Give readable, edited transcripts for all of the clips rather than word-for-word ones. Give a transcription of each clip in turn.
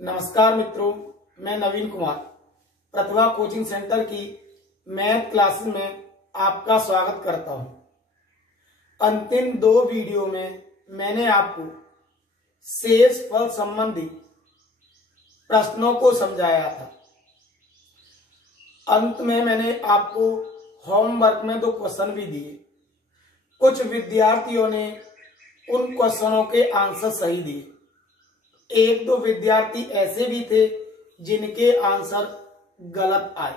नमस्कार मित्रों, मैं नवीन कुमार प्रतिभा कोचिंग सेंटर की मैथ क्लासेस में आपका स्वागत करता हूं। अंतिम दो वीडियो में मैंने आपको शेष फल संबंधी प्रश्नों को समझाया था। अंत में मैंने आपको होमवर्क में 2 क्वेश्चन भी दिए। कुछ विद्यार्थियों ने उन क्वेश्चनों के आंसर सही दिए। 1-2 विद्यार्थी ऐसे भी थे जिनके आंसर गलत आए।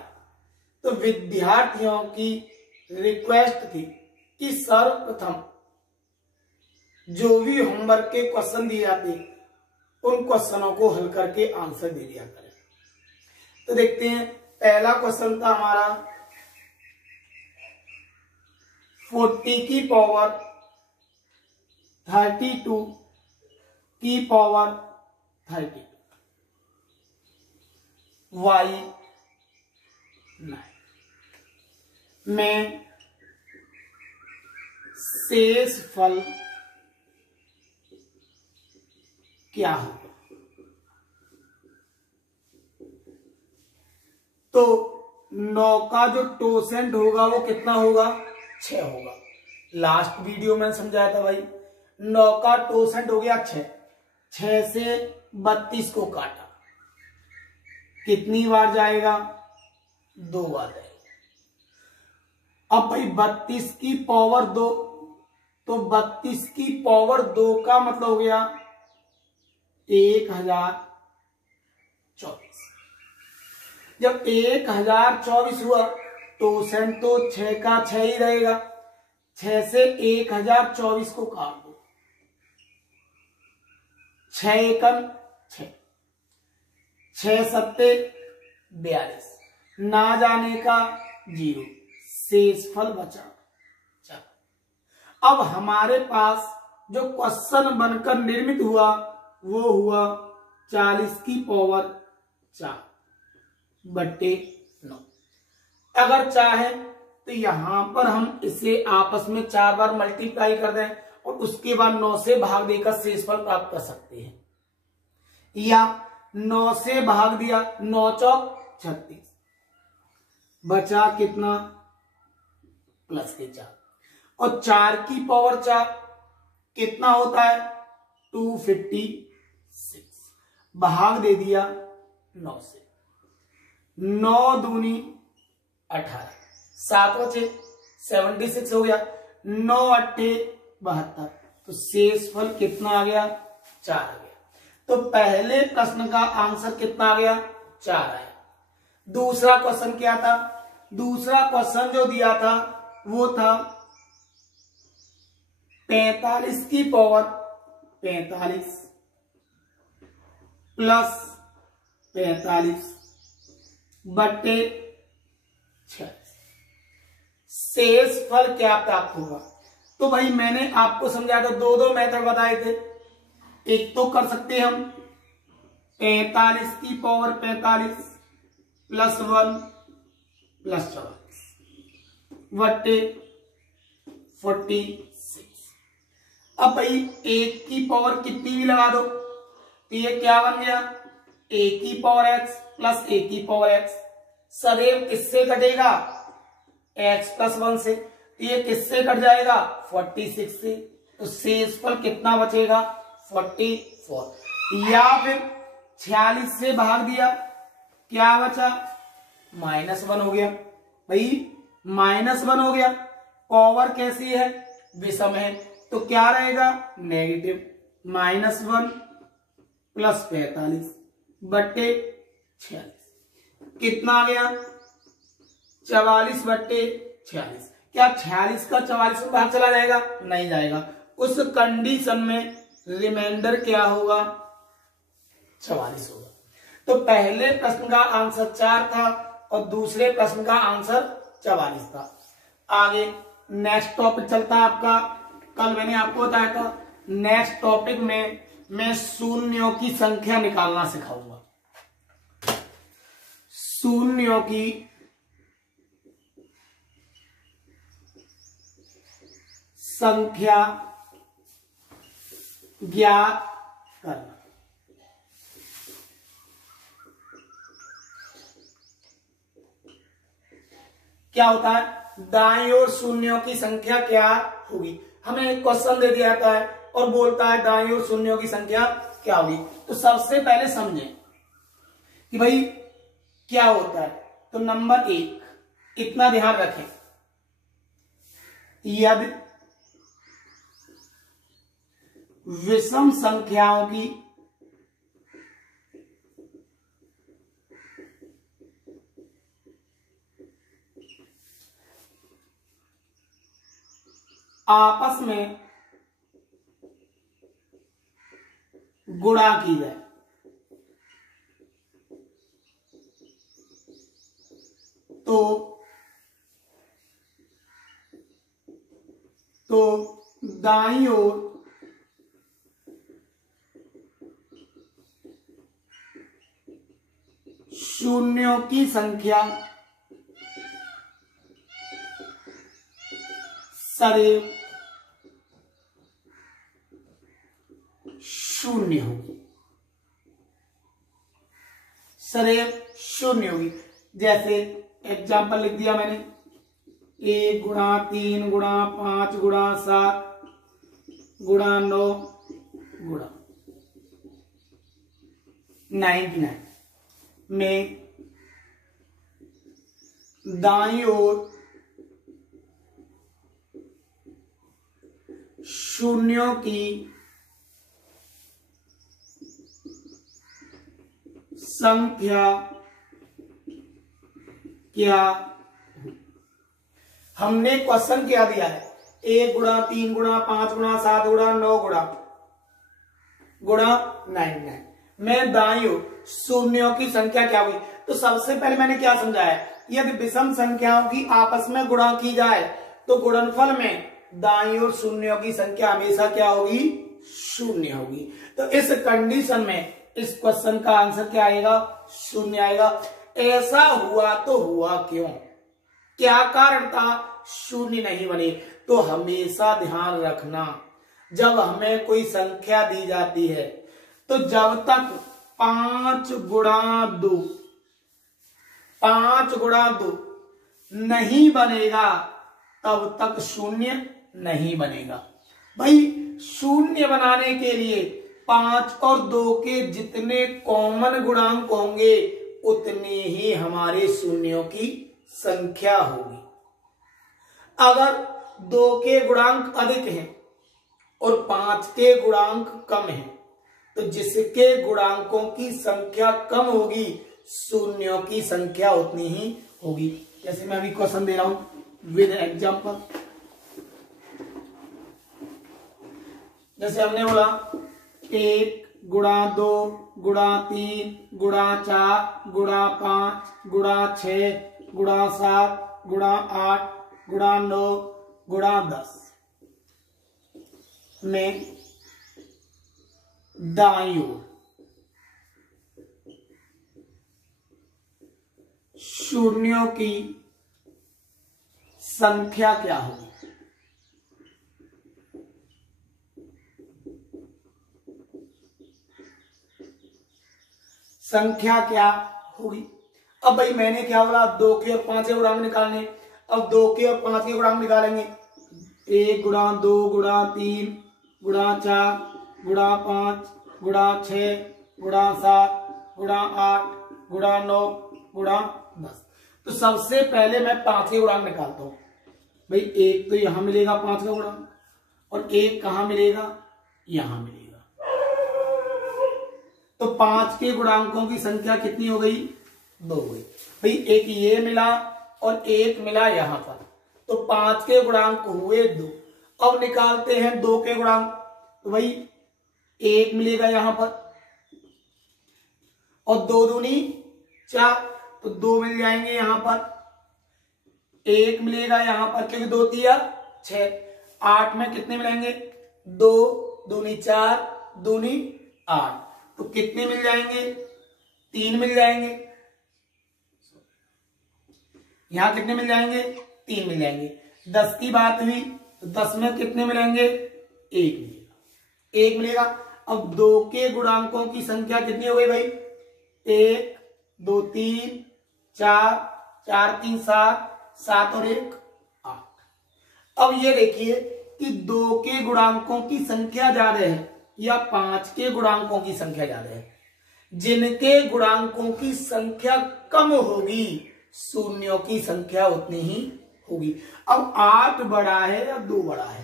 तो विद्यार्थियों की रिक्वेस्ट थी कि सर्वप्रथम जो भी होमवर्क के क्वेश्चन दिए जाते उन क्वेश्चनों को हल करके आंसर दे दिया करें। तो देखते हैं, पहला क्वेश्चन था हमारा 40 की पावर 32 की पावर 30 y 9 में शेष फल क्या होगा। तो 9 का जो टोसेंट होगा वो कितना होगा, 6 होगा। लास्ट वीडियो में समझाया था भाई, 9 का टोसेंट हो गया 6 से 32 को काटा, कितनी बार जाएगा, 2 बार जाएगा। अब भाई 32 की पावर 2, तो 32 की पावर 2 का मतलब हो गया 1024। जब 1024 हुआ टोसेंट तो 6 का 6 ही रहेगा। 6 से 1024 को काट दो, 6 एकम 6, 6 सत्ते 42, ना जाने का 0, शेष फल बचा 4। अब हमारे पास जो क्वेश्चन बनकर निर्मित हुआ वो हुआ 40 की पावर 4/9। अगर चाहे तो यहां पर हम इसे आपस में 4 बार मल्टीप्लाई कर दें और उसके बाद 9 से भाग देकर शेषफल प्राप्त कर सकते हैं, या 9 से भाग दिया, 9 चौक 36, बचा कितना, प्लस के 4, और 4 की पावर 4 कितना होता है, 256, भाग दे दिया 9 से, 9 दूनी 18, 7 बचे 76 हो गया, 9 अट्ठे 72, तो शेषफल कितना आ गया, 4 आ गया। तो पहले प्रश्न का आंसर कितना आ गया, 4 आया। दूसरा क्वेश्चन क्या था, दूसरा क्वेश्चन जो दिया था वो था 45 की पावर 45 प्लस 45/46, शेष फल क्या प्राप्त होगा। तो भाई मैंने आपको समझाया था, 2 मेथड बताए थे। एक तो कर सकते हम 45 की पावर 45 प्लस 1 प्लस 44/46। अब भाई 1 की पावर कितनी भी लगा दो तो ये क्या बन गया, a की पावर x प्लस a की पावर x, सदैव किससे कटेगा, x प्लस 1 से, तो ये किससे कट जाएगा, 46 से, तो शेषफल कितना बचेगा, 44, या फिर 46 से भाग दिया, क्या बचा, -1 हो गया। भाई -1 हो गया, पावर कैसी है, विषम है, तो क्या रहेगा, नेगेटिव, -1 प्लस 45/46, कितना आ गया, 44/46। क्या 46 का 44 में भाग चला जाएगा, नहीं जाएगा। उस कंडीशन में रिमाइंडर क्या होगा, 44 होगा। तो पहले प्रश्न का आंसर 4 था और दूसरे प्रश्न का आंसर 44 था। आगे नेक्स्ट टॉपिक चलता है आपका, कल मैंने आपको बताया था नेक्स्ट टॉपिक में मैं शून्यों की संख्या निकालना सिखाऊंगा। शून्यों की संख्या ज्ञात करना। क्या होता है, दाईं ओर शून्यों की संख्या क्या होगी। हमें एक क्वेश्चन दे दिया जाता है और बोलता है दाईं ओर शून्यों की संख्या क्या होगी। तो सबसे पहले समझें कि भाई क्या होता है। तो नंबर 1 इतना ध्यान रखें, यदि विषम संख्याओं की आपस में गुणा की जाए तो दाईं ओर शून्यों की संख्या सदैव शून्य होगी, सदैव शून्य होगी। जैसे एग्जाम्पल लिख दिया मैंने, 1 गुणा 3 गुणा 5 गुणा 7 गुणा 9 गुणा 99 में दाईं ओर शून्यों की संख्या क्या, हमने क्वेश्चन क्या दिया है, 1 गुणा 3 गुणा 5 गुणा 7 गुणा 9 गुणा 99 में दाईं ओर शून्यों की संख्या क्या हुई। तो सबसे पहले मैंने क्या समझाया, यदि विषम संख्याओं की आपस में गुणा की जाए तो गुणनफल में दाईं ओर शून्यों की संख्या हमेशा क्या होगी, शून्य होगी। तो इस कंडीशन में इस क्वेश्चन का आंसर क्या आएगा, शून्य आएगा। ऐसा हुआ तो हुआ क्यों, क्या कारण था शून्य नहीं बने। तो हमेशा ध्यान रखना, जब हमें कोई संख्या दी जाती है तो जब तक 5 गुणा 2 नहीं बनेगा तब तक शून्य नहीं बनेगा। भाई शून्य बनाने के लिए 5 और 2 के जितने कॉमन गुणांक होंगे उतने ही हमारे शून्यों की संख्या होगी। अगर 2 के गुणांक अधिक हैं और 5 के गुणांक कम हैं तो जिसके गुणांकों की संख्या कम होगी शून्यों की संख्या उतनी ही होगी। जैसे मैं अभी क्वेश्चन दे रहा हूं विद एग्जांपल। जैसे हमने बोला 1 गुणा 2 गुणा 3 गुणा 4 गुणा 5 गुणा 6 गुणा 7 गुणा 8 गुणा 9 गुणा 10 में दाईं ओर शून्यों की संख्या क्या होगी। संख्या क्या होगी। अब भाई मैंने क्या बोला, 2 के और 5 के गुणांक निकालने। अब 2 के और 5 के गुणांक निकालेंगे, 1 गुणा 2 गुणा 3 गुणा 4 गुणा 5 गुणा 6 गुणा 7 गुणा 8 गुणा 9 गुणा 10। तो सबसे पहले मैं 5 के गुणांक निकालता हूं। भाई एक तो यहां मिलेगा 5 का गुणांक और एक कहां मिलेगा, यहां मिलेगा। तो 5 के गुणांकों की संख्या कितनी हो गई, 2 हो गई। भाई एक ये मिला और एक मिला यहां पर, तो 5 के गुणांक हुए 2। अब निकालते हैं 2 के गुणांक। तो भाई 1 मिलेगा यहां पर और 2 दूनी 4, तो 2 मिल जाएंगे यहां पर। 1 मिलेगा यहां पर क्योंकि 2 तिया 6। 8 में कितने मिलेंगे, 2 दूनी 4 दूनी 8, तो कितने मिल जाएंगे, 3 मिल जाएंगे। यहां कितने मिल जाएंगे, 3 मिल जाएंगे। 10 की बात हुई तो 10 में कितने मिलेंगे, 1 मिलेगा, 1 मिलेगा। अब 2 के गुणांकों की संख्या कितनी हो गई भाई, 1 2 3 4 4 3 7 7 और 1 8। अब ये देखिए कि 2 के गुणांकों की संख्या ज्यादा है या 5 के गुणांकों की संख्या ज्यादा है। जिनके गुणांकों की संख्या कम होगी शून्यों की संख्या उतनी ही होगी। अब 8 बड़ा है या 2 बड़ा है,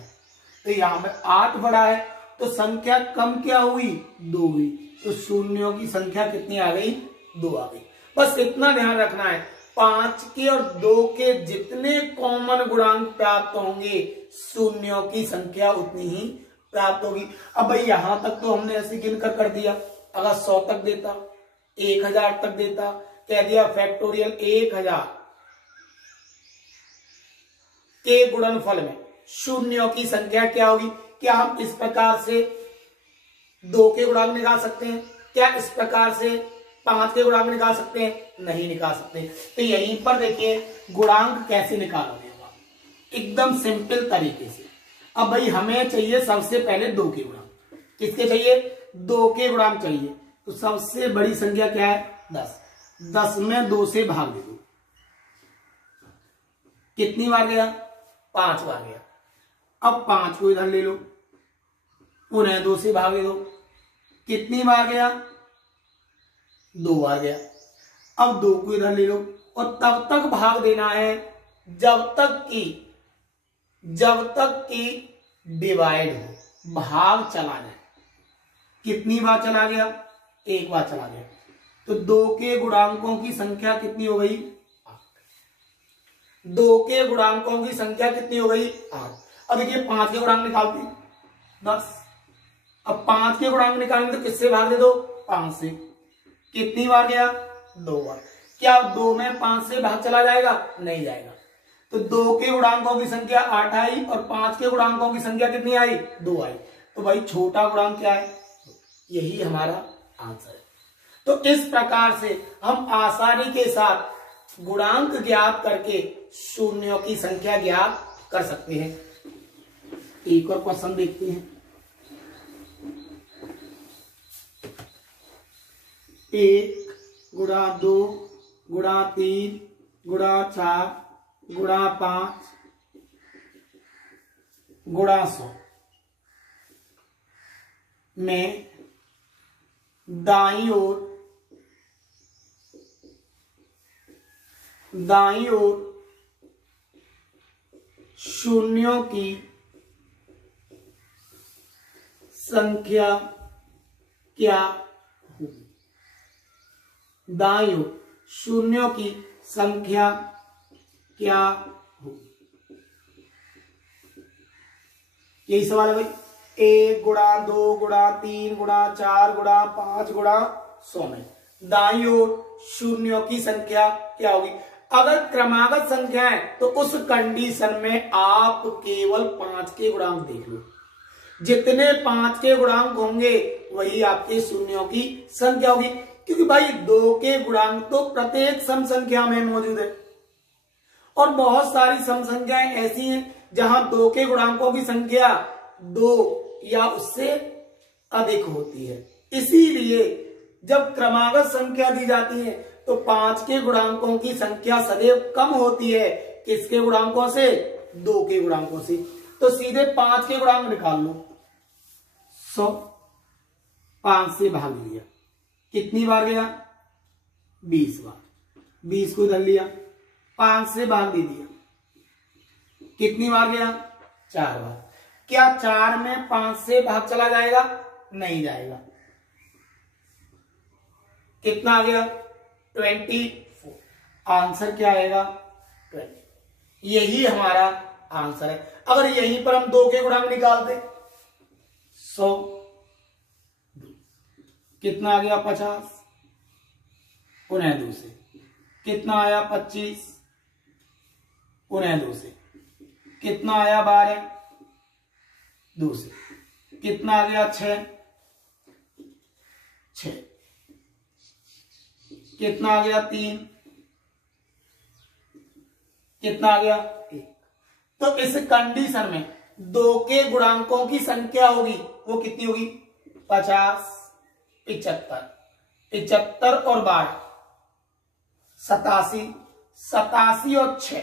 तो यहां पे 8 बड़ा है तो संख्या कम क्या हुई, 2 हुई, तो शून्यों की संख्या कितनी आ गई, 2 आ गई। बस इतना ध्यान रखना है, 5 के और 2 के जितने कॉमन गुणांक प्राप्त होंगे शून्यों की संख्या उतनी ही प्राप्त होगी। अब भाई यहां तक तो हमने ऐसे गिनकर कर दिया, अगर 100 तक देता, 1000 तक देता, कह दिया फैक्टोरियल 1000 के गुणनफल में शून्यों की संख्या क्या होगी। क्या हम इस प्रकार से 2 के गुणांक निकाल सकते हैं? क्या इस प्रकार से 5 के गुणांक निकाल सकते हैं? नहीं निकाल सकते। तो यहीं पर देखिए गुणांक कैसे निकालोगे, एकदम सिंपल तरीके से। अब भाई हमें चाहिए सबसे पहले 2 के गुणांक। किसके चाहिए? 2 के गुणांक चाहिए। तो सबसे बड़ी संख्या क्या है, 10। 10 में 2 से भाग दे दो, कितनी बार गया, 5 बार गया। अब 5 को इधर ले लो, उन्हें 2 से भाग दे दो, कितनी बार गया, 2 बार गया। अब 2 को इधर ले लो और तब तक भाग देना है जब तक कि डिवाइड हो, भाग चला जाए। कितनी बार चला गया, 1 बार चला गया। तो 2 के गुणांकों की संख्या कितनी हो गई, 8। 2 के गुणांकों की संख्या कितनी हो गई, 8। अब देखिए 5 के गुणांक निकालते, 10। अब 5 के गुणांक निकालेंगे तो किससे भाग दे दो, 5 से। कितनी बार गया, 2 बार। क्या 2 में 5 से भाग चला जाएगा, नहीं जाएगा। तो 2 के गुणांकों की संख्या 8 आई और 5 के गुणांकों की संख्या कितनी आई, 2 आई। तो भाई छोटा गुणांक क्या है, यही हमारा आंसर है। तो इस प्रकार से हम आसानी के साथ गुणांक ज्ञात करके शून्यों की संख्या ज्ञात कर सकते हैं। एक और क्वेश्चन देखते हैं। 1 गुणा 2 गुणा 3 गुणा 4 गुणा 5 गुणा 100 में दाईं ओर शून्यों की संख्या क्या होगी। दाईं ओर शून्यों की संख्या क्या होगी, यही सवाल है भाई। 1 गुणा 2 गुणा 3 गुणा 4 गुणा 5 गुणा 100 में दाईं ओर शून्यों की संख्या क्या होगी। अगर क्रमागत संख्या है तो उस कंडीशन में आप केवल 5 के गुणांक देख लो। जितने 5 के गुणांक होंगे वही आपके शून्यों की संख्या होगी, क्योंकि भाई 2 के गुणांक तो प्रत्येक सम संख्या में मौजूद है और बहुत सारी सम संख्याएं ऐसी हैं जहां 2 के गुणांकों की संख्या 2 या उससे अधिक होती है। इसीलिए जब क्रमागत संख्या दी जाती है तो 5 के गुणांकों की संख्या सदैव कम होती है। किसके गुणांकों से, 2 के गुणांकों से। तो सीधे 5 के गुणांक निकाल लो। 100 5 से भाग दिया, कितनी बार गया, 20 बार। 20 को इधर लिया, 5 से भाग दे दिया, कितनी बार गया, 4 बार। क्या 4 में 5 से भाग चला जाएगा, नहीं जाएगा। कितना आ गया, 24। आंसर क्या आएगा, 20। यही हमारा आंसर है। अगर यहीं पर हम 2 के गुणांक निकालते, 100 कितना आ गया, 50 उन्हें 2 से, कितना आया 25 उन्हें 2 से, कितना आया 12 2 से, कितना आ गया 6 कितना आ गया 3, कितना आ गया 1। तो इस कंडीशन में 2 के गुणांकों की संख्या होगी, वो कितनी होगी, 50 75 और 12 87 87 और 6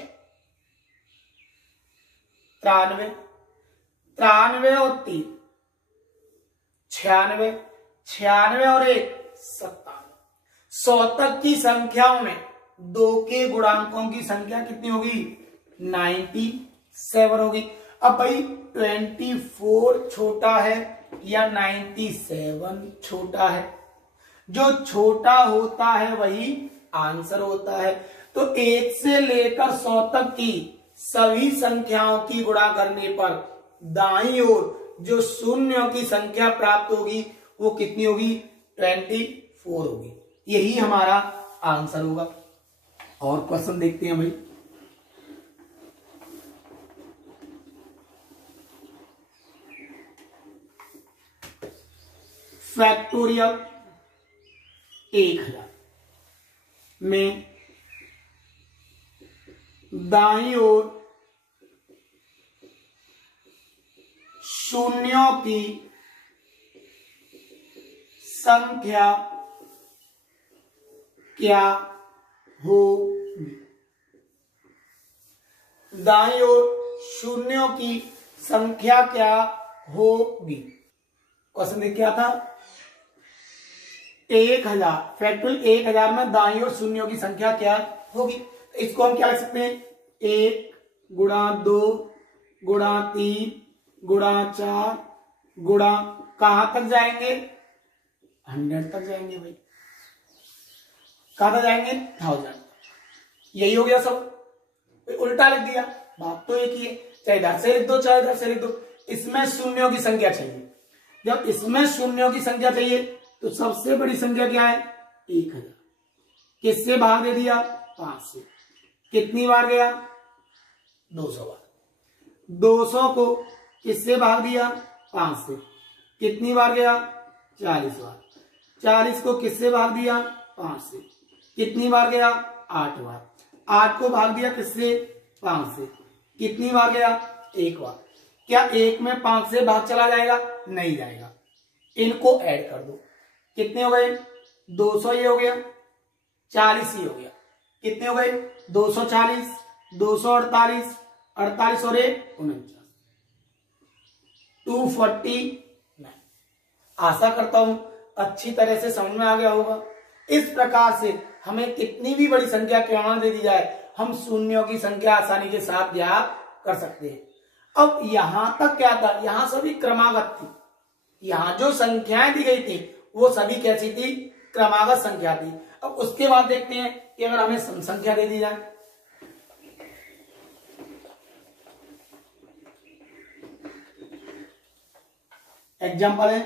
93, 93 और 3 96, 96 और 1 97। 100 तक की संख्याओं में 2 के गुणांकों की संख्या कितनी होगी? 97 होगी। अब भाई 24 छोटा है या 97 छोटा है? जो छोटा होता है वही आंसर होता है। तो 1 से लेकर 100 तक की सभी संख्याओं की गुणा करने पर दाईं ओर जो शून्यों की संख्या प्राप्त होगी वो कितनी होगी? 24 होगी। यही हमारा आंसर होगा। और क्वेश्चन देखते हैं भाई। फैक्टोरियल 1000 में दाईं ओर शून्यों की संख्या क्या होगी? दाईं ओर शून्यों की संख्या क्या होगी? क्वेश्चन में क्या था? 1000 फैक्टोरियल 1000 में दाईं ओर शून्यों की संख्या क्या होगी? इसको हम क्या लिख सकते हैं? 1 गुणा 2 गुणा 3 गुणा 4 गुणा कहां तक जाएंगे? 100 तक जाएंगे भाई। कहां तक जाएंगे? 1000। यही हो गया सब। उल्टा लिख दिया, बात तो एक ही है। चाहे इधर से लिख दो चाहे इधर से लिख दो। इसमें शून्यों की संख्या चाहिए। जब इसमें शून्यों की संख्या चाहिए तो सबसे बड़ी संख्या क्या है? 1000। किससे भाग दे दिया? 5 से। कितनी बार गया? 200 बार। 200 को किससे भाग दिया? 5 से। कितनी बार गया? 40 बार। 40 को किससे भाग दिया? 5 से। कितनी बार गया? 8 बार। 8 को भाग दिया किससे? 5 से। कितनी बार गया? 1 बार। क्या 1 में 5 से भाग चला जाएगा? नहीं जाएगा। इनको ऐड कर दो। कितने हो गए? 200 ये हो गया, 40 ही हो गया। कितने हो गए? 240, 248, 48 और 1 49, 249। आशा करता हूं अच्छी तरह से समझ में आ गया होगा। इस प्रकार से हमें कितनी भी बड़ी संख्या क्यों ना दे दी जाए, हम शून्यों की संख्या आसानी के साथ ज्ञात कर सकते हैं। अब यहां तक क्या था? यहां सभी क्रमागत थी। यहां जो संख्याएं दी गई थी वो सभी कैसी थी? क्रमागत संख्या थी। अब उसके बाद देखते हैं कि अगर हमें सम संख्या दे दी जाए। एग्जाम्पल है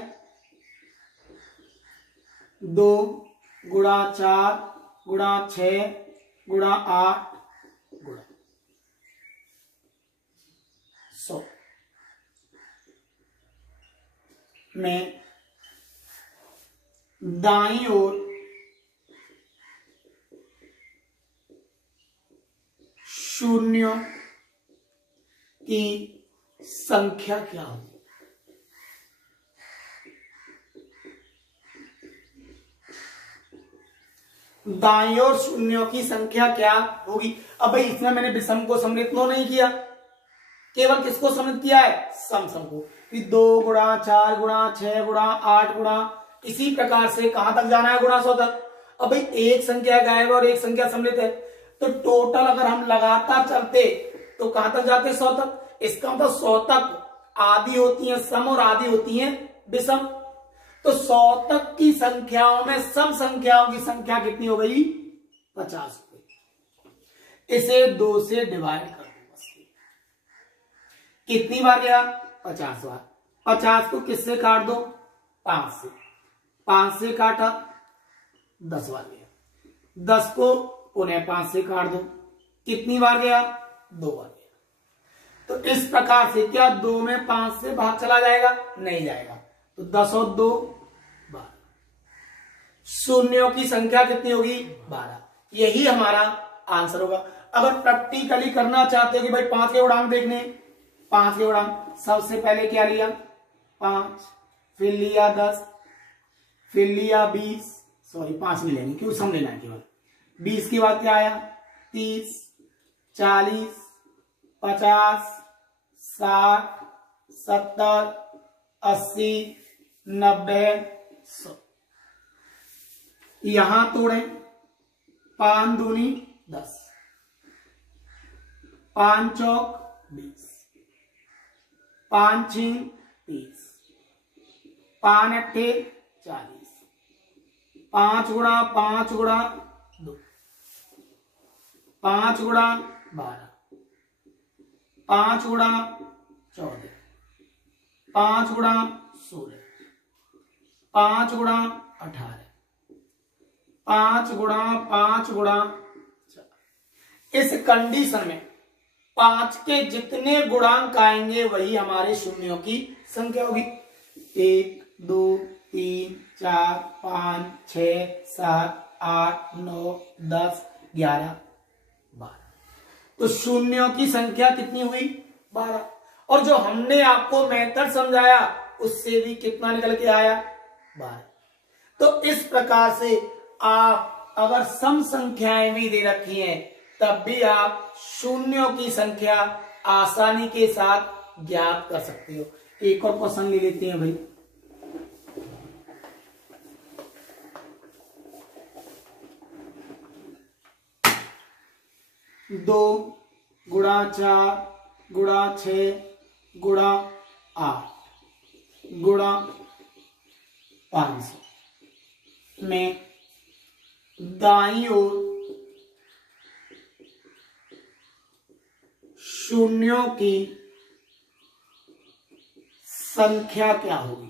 2 गुणा 4 गुणा 6 गुणा 8 गुणा 100 में दाईं ओर शून्यों की संख्या क्या होगी? दाईं ओर शून्यों की संख्या क्या होगी? अब भाई इसमें मैंने विषम को सम्मिलित नहीं किया, केवल किसको सम्मिलित किया है? सम को। 2 गुणा 4 गुणा 6 गुणा 8 गुणा, इसी प्रकार से कहां तक जाना है? गुणा 100 तक। अब भाई एक संख्या गायब है और एक संख्या सम्मिलित है, तो टोटल अगर हम लगातार चलते तो कहां तक जाते? 100 तक। इसका मतलब 100 तक आधी होती है सम और आधी होती है विषम। तो 100 तक की संख्याओं में सम संख्याओं की संख्या कितनी हो गई? 50 हो गई। इसे 2 से डिवाइड कर दो। कितनी बार गया? 50 बार। 50 को किससे काट दो? 5 से। 5 से काटा, 10 बार गया। 10 को उन्हें 5 से काट दो। कितनी बार गया? 2 बार गया। तो इस प्रकार से क्या 2 में 5 से भाग चला जाएगा? नहीं जाएगा। तो 10 और 2 12। शून्यों की संख्या कितनी होगी? 12। यही हमारा आंसर होगा। अगर प्रैक्टिकली करना चाहते हो कि भाई 5 के गुणांक देखने, 5 के गुणांक, सबसे पहले क्या लिया? 5, फिर लिया 10, फिर लिया 20, सॉरी 5 नहीं लेंगे क्यों, सम लेना है केवल। 20 के बाद क्या आया? 30, 40, 50, 60, 70, 80, 90, 100। यहां तोड़े, 5 दूनी 10, 5 चौक 20, 5 छीन 30, 5 अट्ठे 40, 5 गुणा 5 गुणा 2, 5 गुणा 12, 5 गुणा 14, 5 गुणा 16, 5 गुणा 18, 5 गुणा 5 गुणा 4। इस कंडीशन में 5 के जितने गुणांक आएंगे वही हमारे शून्यों की संख्या होगी। 1, 2, 3, 4, 5, 6, 7, 8, 9, 10, 11, 12। तो शून्यों की संख्या कितनी हुई? 12। और जो हमने आपको मेथड समझाया उससे भी कितना निकल के आया? 12। तो इस प्रकार से आप अगर सम संख्याएं भी दे रखी हैं तब भी आप शून्यों की संख्या आसानी के साथ ज्ञात कर सकते हो। एक और क्वेश्चन ले लेते हैं भाई। दो गुणा 4 गुणा 6 गुणा 8 गुणा 500 में दाईं ओर शून्यों की संख्या क्या होगी?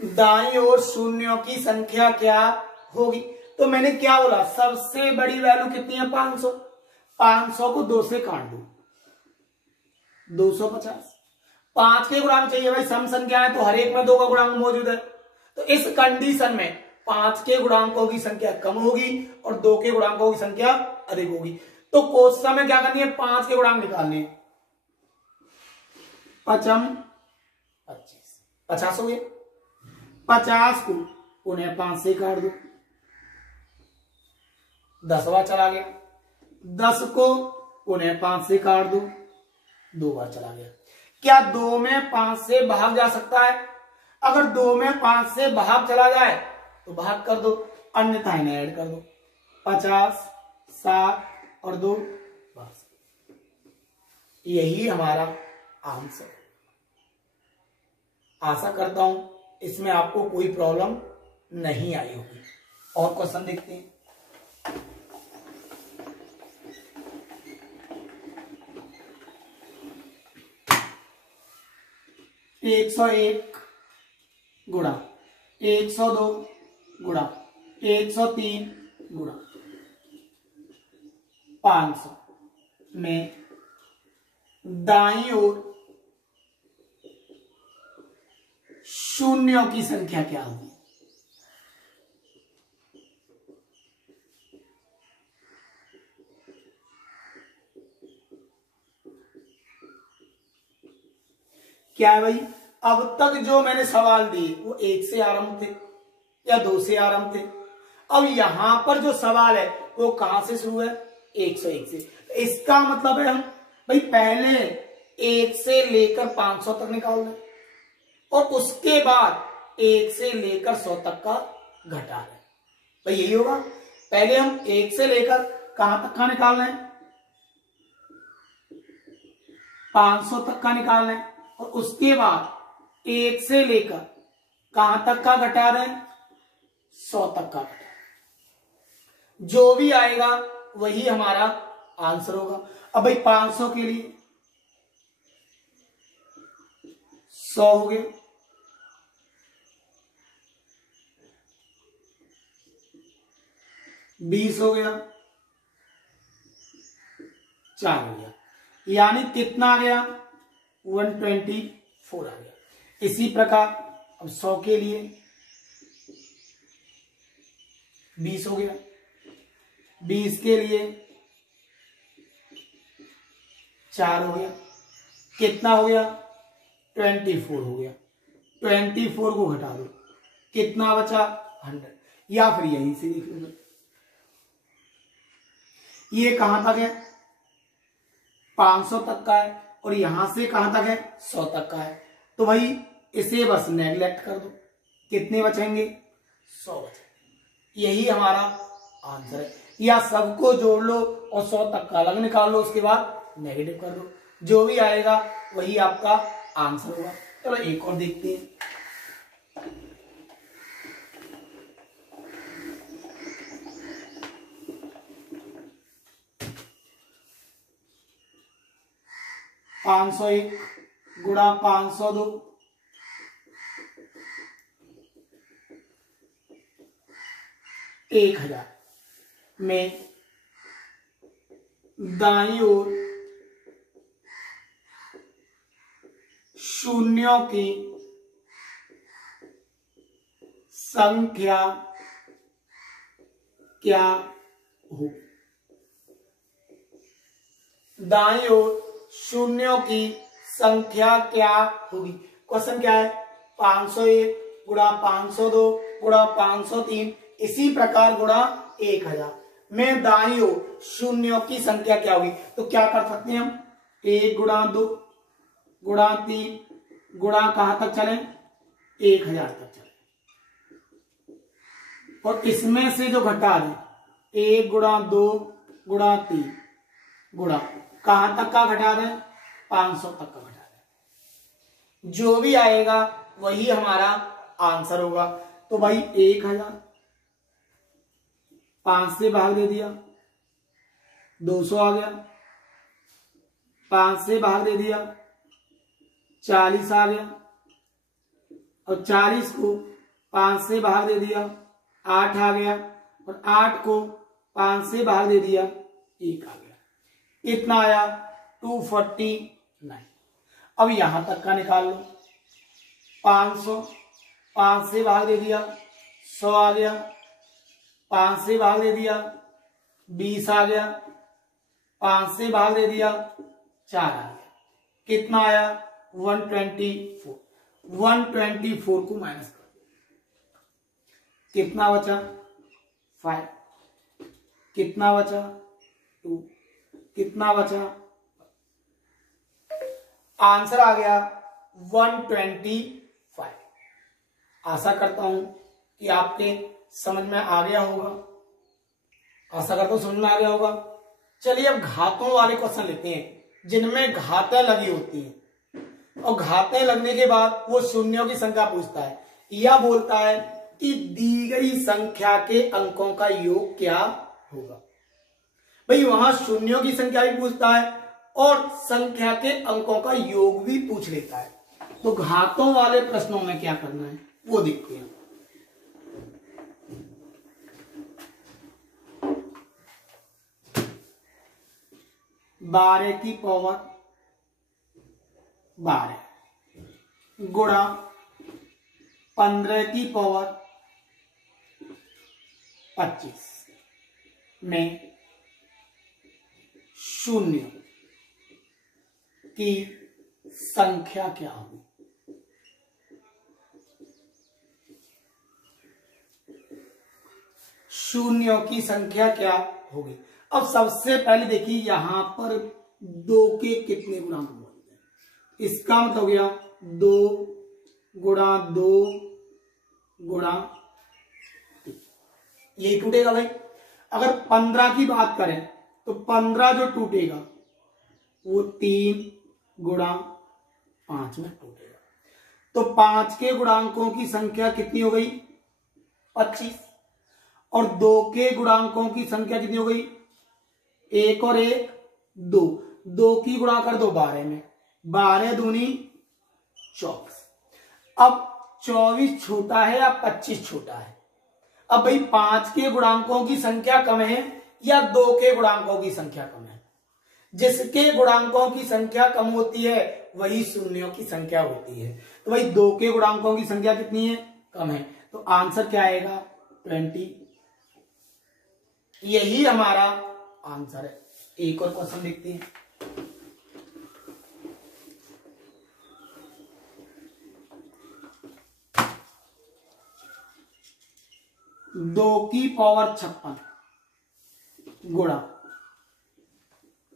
दाईं ओर शून्यों की संख्या क्या होगी? तो मैंने क्या बोला, सबसे बड़ी वैल्यू कितनी है? 500। 500 को 2 से काट दो, 250। 5 के गुणांक चाहिए भाई, सम संख्या है तो हर एक में 2 का गुणांक मौजूद है। तो इस कंडीशन में 5 के गुणांकों की संख्या कम होगी और 2 के गुणांकों की संख्या अधिक होगी। तो क्वेश्चन में क्या करनी है? 5 के गुणांक निकालने हैं। 5 25, 50 हो गए। 50 को उन्हें 5 से काट दो, 10वां चला गया। 10 को उन्हें 5 से काट दो, 2 बार चला गया। क्या 2 में 5 से भाग जा सकता है? अगर 2 में 5 से भाग चला जाए तो भाग कर दो, अन्यथा इन्हें ऐड कर दो। 50, 60 और 2 बस, यही हमारा आंसर। आशा करता हूं इसमें आपको कोई प्रॉब्लम नहीं आई होगी। और क्वेश्चन देखते हैं। एक 101 गुणा 102 गुणा 103 गुणा 500 में दाईं ओर शून्यों की संख्या क्या होगी? क्या है भाई? अब तक जो मैंने सवाल दिए वो 1 से आरंभ थे या 2 से आरंभ थे। अब यहां पर जो सवाल है वो कहां से शुरू है? 101 से। इसका मतलब है हम भाई पहले 1 से लेकर 500 तक निकाल लें और उसके बाद 1 से लेकर 100 तक का घटा लें। भाई यही होगा। पहले हम 1 से लेकर कहां तक का निकाल लें? 500 तक का निकाल लें और उसके बाद 1 से लेकर कहां तक का घटा दें? 100 तक का घटा। जो भी आएगा वही हमारा आंसर होगा। अब भाई 500 के लिए 100 हो गया, 20 हो गया, 4 हो गया, यानी कितना आ गया? 124 आ गया। इसी प्रकार अब 100 के लिए 20 हो गया, 20 के लिए 4 हो गया, कितना हो गया? 24 हो गया। 24 को घटा दो, कितना बचा? 100। या फिर यहीं से देख लो, ये कहां तक है 500 तक का है और यहां से कहां तक है 100 तक का है। तो भाई इसे बस नेग्लेक्ट कर दो, कितने बचेंगे 100 बचेंगे। यही हमारा आंसर है। या सबको जोड़ लो और 100 तक का अलग निकाल लो, उसके बाद नेगेटिव कर दो, जो भी आएगा वही आपका आंसर होगा। चलो एक और देखते हैं। पांच सौ एक गुणा 502 1000 में दाईं ओर शून्यों की संख्या क्या हो। दाईं ओर शून्यों की संख्या क्या होगी। क्वेश्चन क्या है 501 गुणा 502 गुणा 503 इसी प्रकार गुणा 1000 में दाईं ओर शून्यों की संख्या क्या होगी। तो क्या कर सकते हैं हम 1 गुणा 2 गुणा 3 गुणा कहां तक चले 1000 तक चले और इसमें से जो घटा दें 1 गुणा 2 गुणा 3 गुणा कहां तक का घटा दें 500 तक का घटा दें, जो भी आएगा वही हमारा आंसर होगा। तो भाई 1000 5 से भाग दे दिया 200 आ गया, 5 से भाग दे दिया 40 आ गया और 40 को 5 से भाग दे दिया 8 आ गया और 8 को 5 से भाग दे दिया 1 आ गया। कितना आया 249। अब यहां तक का निकाल लो 500 5 से भाग दे दिया 100 आ गया, 5 से भाग दे दिया 20 आ गया, 5 से भाग दे दिया 4 आ गया। कितना आया 124। 124 को माइनस कर दो, कितना बचा 5, कितना बचा 2, कितना बचा, आंसर आ गया 125। आशा करता हूं कि आपके समझ में आ गया होगा, आशा करता हूं समझ में आ गया होगा। चलिए अब घातों वाले क्वेश्चन लेते हैं जिनमें घातें लगी होती हैं और घातें लगने के बाद वो शून्यों की संख्या पूछता है या बोलता है कि दी गई संख्या के अंकों का योग क्या होगा। भाई वहां शून्यों की संख्या भी पूछता है और संख्या के अंकों का योग भी पूछ लेता है। तो घातों वाले प्रश्नों में क्या करना है वो देखते हैं। बारह की पावर 12 गुणा 15 की पावर 25 में शून्य की संख्या क्या होगी। शून्यों की संख्या क्या होगी। अब सबसे पहले देखिए यहां पर 2 के कितने गुणांक मौजूद हैं। इसका मतलब हो गया 2 गुणा 2 गुणा 3, यही टूटेगा भाई। अगर 15 की बात करें तो 15 जो टूटेगा वो 3 गुणा 5 में टूटेगा। तो 5 के गुणांकों की संख्या कितनी हो गई 25 और 2 के गुणांकों की संख्या कितनी हो गई 1 और 1 2, 2 की गुणा कर दो 12 में, 12 दूनी 24। अब 24 छोटा है या 25 छोटा है। अब भाई 5 के गुणांकों की संख्या कम है या 2 के गुणांकों की संख्या कम है। जिसके गुणांकों की संख्या कम होती है वही शून्यों की संख्या होती है। तो भाई 2 के गुणांकों की संख्या कितनी है कम है, तो आंसर क्या आएगा 20। यही हमारा आंसर है। एक और क्वेश्चन देखते हैं। 2 की पावर 56 गुणा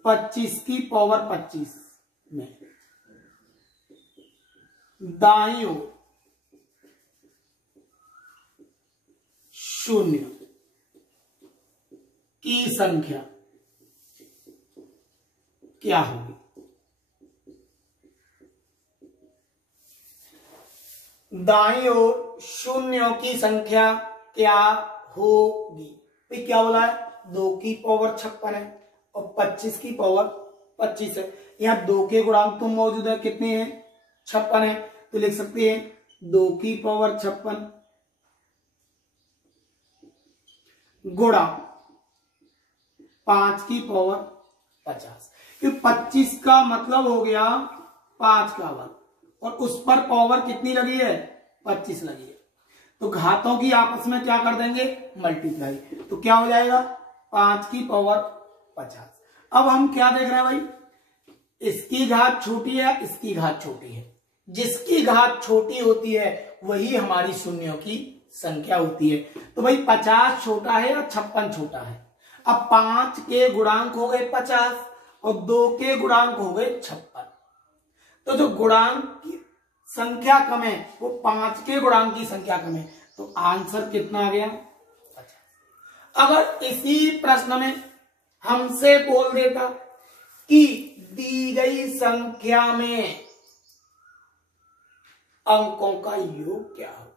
25 की पावर 25 में दाईं ओर शून्य की संख्या क्या होगी? दाईं ओर शून्यों की संख्या क्या होगी? भाई क्या बोला है? 2 की पावर 56 है और 25 की पावर 25 है। यहां 2 के गुणांक तो मौजूद है, कितने हैं? 56 है। तो लिख सकते हैं 2 की पावर 56 गुणा 5 की पावर 50। क्योंकि 25 का मतलब हो गया 5 का वर्ग और उस पर पावर कितनी लगी है? 25 लगी है। तो घातों की आपस में क्या कर देंगे? मल्टीप्लाई। तो क्या हो जाएगा? 5 की पावर 50। अब हम क्या देख रहे हैं भाई? इसकी घात छोटी है, इसकी घात छोटी है। जिसकी घात छोटी होती है वही हमारी शून्यों की संख्या होती है। तो भाई 50 छोटा है और 56 छोटा है। अब 5 के गुणांक हो गए 50 और 2 के गुणांक हो गए 56। तो जो गुणांक की संख्या कम है वो 5 के गुणांक की संख्या कम है। तो आंसर कितना आ गया? 50। अगर इसी प्रश्न में हमसे बोल देता कि दी गई संख्या में अंकों का योग क्या होगा,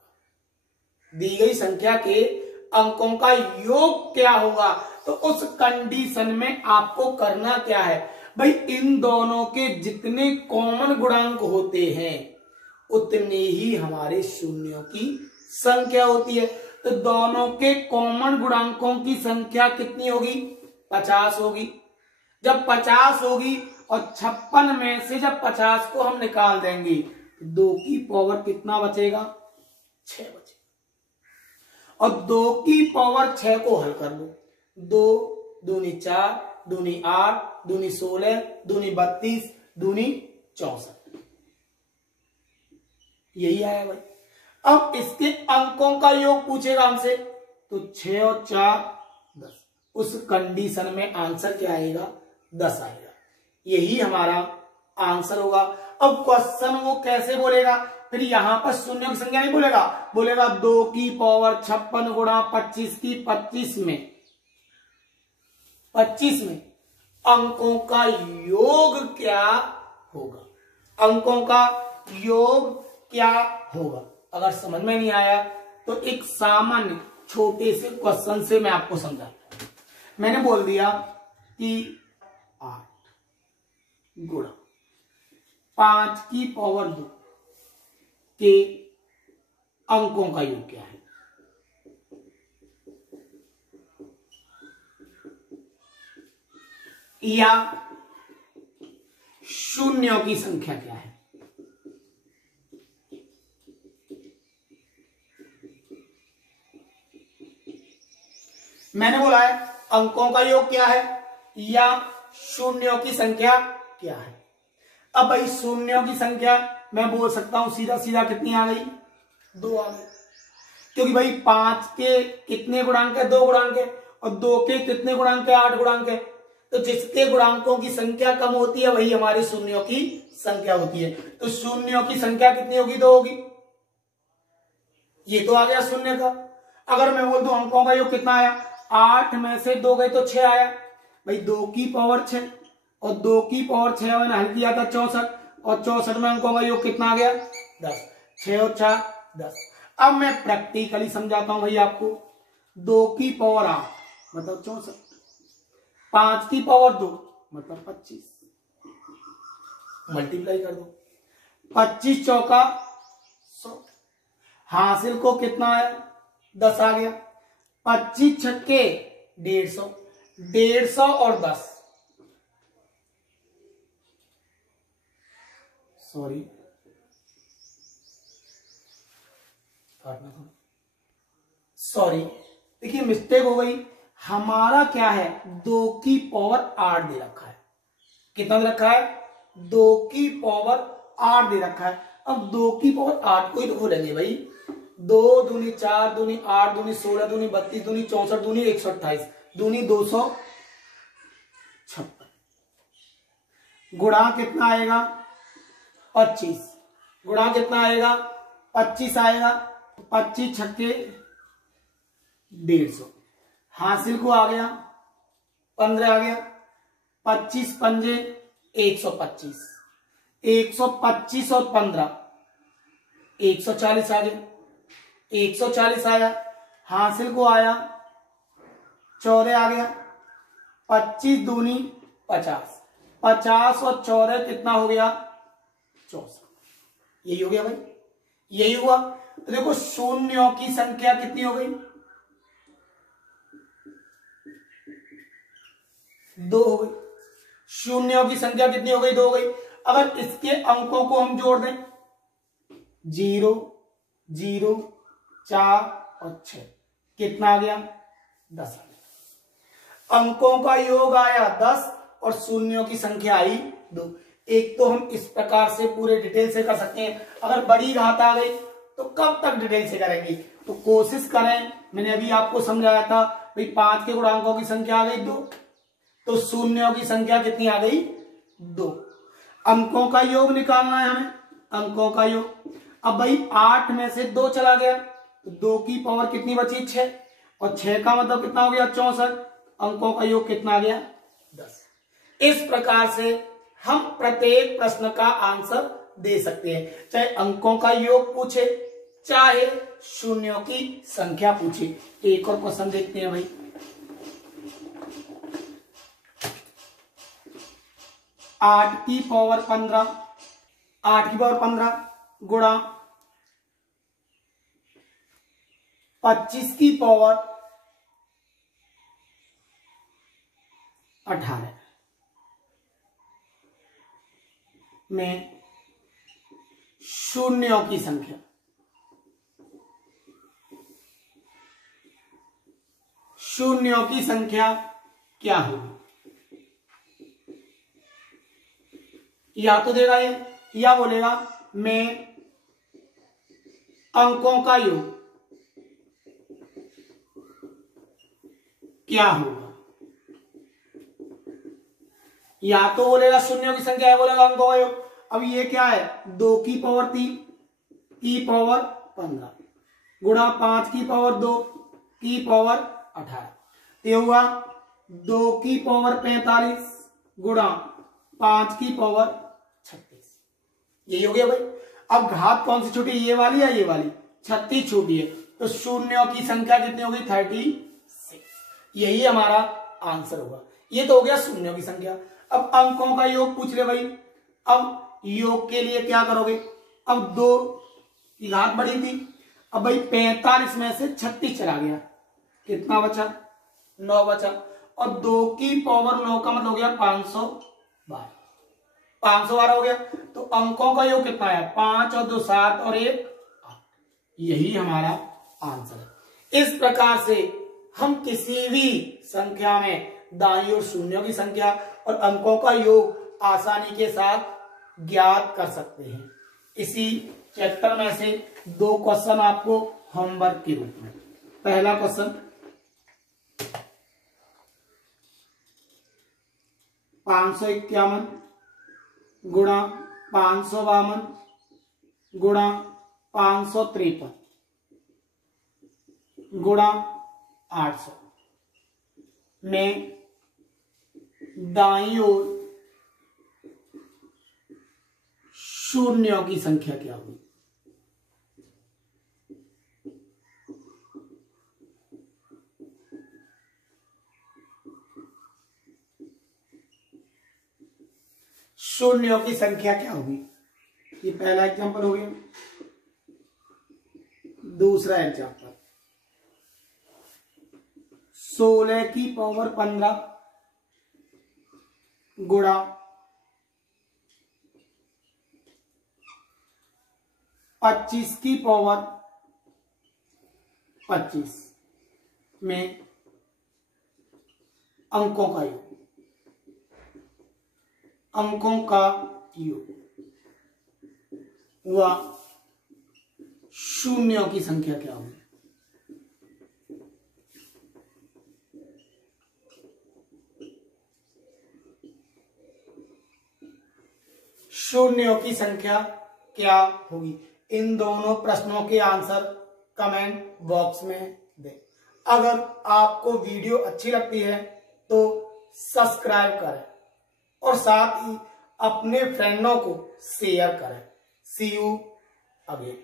दी गई संख्या के अंकों का योग क्या होगा, तो उस कंडीशन में आपको करना क्या है भाई? इन दोनों के जितने कॉमन गुणांक होते हैं उतने ही हमारे शून्यों की संख्या होती है। तो दोनों के कॉमन गुणांकों की संख्या कितनी होगी? 50 होगी। जब 50 होगी और 56 में से जब 50 को हम निकाल देंगे तो 2 की पावर कितना बचेगा? 6 बचेगा। और 2 की पावर 6 को हल कर लो। 2 दूनी 4, दूनी 8, दूनी 16, दूनी 32, दूनी 64। यही आया भाई। अब इसके अंकों का योग पूछेगा हमसे तो 6 और 4 10। उस कंडीशन में आंसर क्या आएगा? 10 आएगा। यही हमारा आंसर होगा। अब क्वेश्चन वो कैसे बोलेगा? फिर यहां पर शून्यों की संख्या नहीं बोलेगा, बोलेगा 2 की पावर 56 गुणा 25 की 25 में अंकों का योग क्या होगा? अंकों का योग क्या होगा? अगर समझ में नहीं आया तो एक सामान्य छोटे से क्वेश्चन से मैं आपको समझाता हूं। मैंने बोल दिया कि 8 गुणा 5 की पावर 2 के अंकों का योग क्या है? या शून्यों की संख्या क्या है? मैंने बोला है अंकों का योग क्या है या शून्यों की संख्या क्या है। अब भाई शून्यों की संख्या मैं बोल सकता हूं सीधा सीधा कितनी आ गई? 2 आ गई। क्योंकि भाई 5 के कितने गुणांक है? 2 गुणांक है। और 2 के कितने गुणांक है? 8 गुणांक है। तो जिसके गुणांकों की संख्या कम होती है वही हमारे शून्यों की संख्या होती है। तो शून्यों की संख्या कितनी होगी? 2 होगी। ये तो आ गया शून्य का। अगर मैं बोल दूं अंकों का योग कितना आया? 8 में से 2 गए तो 6 आया। भाई 2 की पावर 6 और 2 की पावर 6 मैंने हल किया था 64 और 64 में अंकों का योग कितना आ गया? 10। 6 और 4 10। अब मैं प्रैक्टिकली समझाता हूं भाई आपको। 2 की पावर 8 मतलब 64, 5 की पावर 2 मतलब 25, मल्टीप्लाई कर दो। 25 चौका 100, हासिल को कितना आया? 10 आ गया। 25 छक्के 150, 150 और 10 सॉरी देखिए मिस्टेक हो गई। हमारा क्या है? 2 की पावर 8 दे रखा है। कितना दे रखा है? 2 की पावर 8 दे रखा है। अब 2 की पावर 8 को ही तो खोलेंगे भाई। 2 दूनी 4 दूनी 8 दूनी 16 दूनी 32 दूनी 64 दूनी 128 दूनी 256। गुणा कितना आएगा 25, गुणा कितना आएगा 25 आएगा, 25 छक्के 150, हासिल को आ गया 15 आ गया, 25 पंजे 125, 125 और 15 140 आ गया, 140 आया, हासिल को आया 14 आ गया, 25 दूनी 50, 50 और 14 कितना हो गया 64, यही हो गया भाई, यही हुआ। तो देखो शून्यों की संख्या कितनी हो गई 2 हो गई, शून्यों की संख्या कितनी हो गई 2 हो गई। अगर इसके अंकों को हम जोड़ दें 0 0 4 और 6 कितना आ गया 10 आ गया। अंकों का योग आया 10 और शून्यों की संख्या आई 2। एक तो हम इस प्रकार से पूरे डिटेल से कर सकते हैं, अगर बड़ी घात आ गई तो कब तक डिटेल से करेंगे, तो कोशिश करें। मैंने अभी आपको समझाया था भाई 5 के गुणांकों की संख्या आ गई 2, तो शून्यों की संख्या कितनी आ गई 2। अंकों का योग निकालना है हमें, अंकों का योग। अब भाई 8 में से 2 चला गया तो 2 की पावर कितनी बची 6, और 6 का मतलब कितना हो गया 64, अंकों का योग कितना आ गया 10। इस प्रकार से हम प्रत्येक प्रश्न का आंसर दे सकते हैं, चाहे अंकों का योग पूछे चाहे शून्यों की संख्या पूछे। एक और क्वेश्चन देखते हैं भाई। 8 की पावर 15, 8 की पावर 15 गुणा 25 की पावर 18 में शून्यों की संख्या, शून्यों की संख्या क्या होगी। या तो देगा ये, या बोलेगा मैं अंकों का योग क्या होगा। या तो बोलेगा शून्यों की संख्या है, बोलेगा अंकों का योग। अब ये क्या है 2 की पावर 3 की पावर 15 गुणा 5 की पावर 2 की पावर 18, ये हुआ 2 की पावर 45 गुणा 5 की पावर 36, यही हो गया भाई। अब घात कौन सी छूटी, ये वाली या ये वाली, 36 छूटी है, तो शून्यों की संख्या कितनी होगी 36, यही हमारा आंसर होगा। ये तो हो गया शून्यों की संख्या। अब अंकों का योग पूछ ले भाई। अब योग के लिए क्या करोगे, अब 2 की घात बढ़ी थी, अब भाई 45 में से 36 चला गया, कितना बचा 9 बचा, और 2 की पावर 9 का मतलब हो गया 512, 512 हो गया। तो अंकों का योग कितना है 5 और 2 7 और 1 8, यही हमारा आंसर है। इस प्रकार से हम किसी भी संख्या में दाईं ओर शून्यों की संख्या और अंकों का योग आसानी के साथ ज्ञात कर सकते हैं। इसी चैप्टर में से 2 क्वेश्चन आपको होमवर्क के रूप में। पहला क्वेश्चन 551 गुणा 552 गुणा 553 गुणा 800 में दाईं ओर शून्यों की संख्या क्या होगी। शून्यों की संख्या क्या होगी, ये पहला एग्जांपल हो गया। दूसरा एग्जांपल 16 की पावर 15 गुणा 25 की पावर 25 में अंकों का योग, अंकों का योग हुआ शून्यों की संख्या क्या होगी। शून्यों की संख्या क्या होगी? इन दोनों प्रश्नों के आंसर कमेंट बॉक्स में दें। अगर आपको वीडियो अच्छी लगती है तो सब्सक्राइब करें और साथ ही अपने फ्रेंडों को शेयर करें। सी यू अगेन।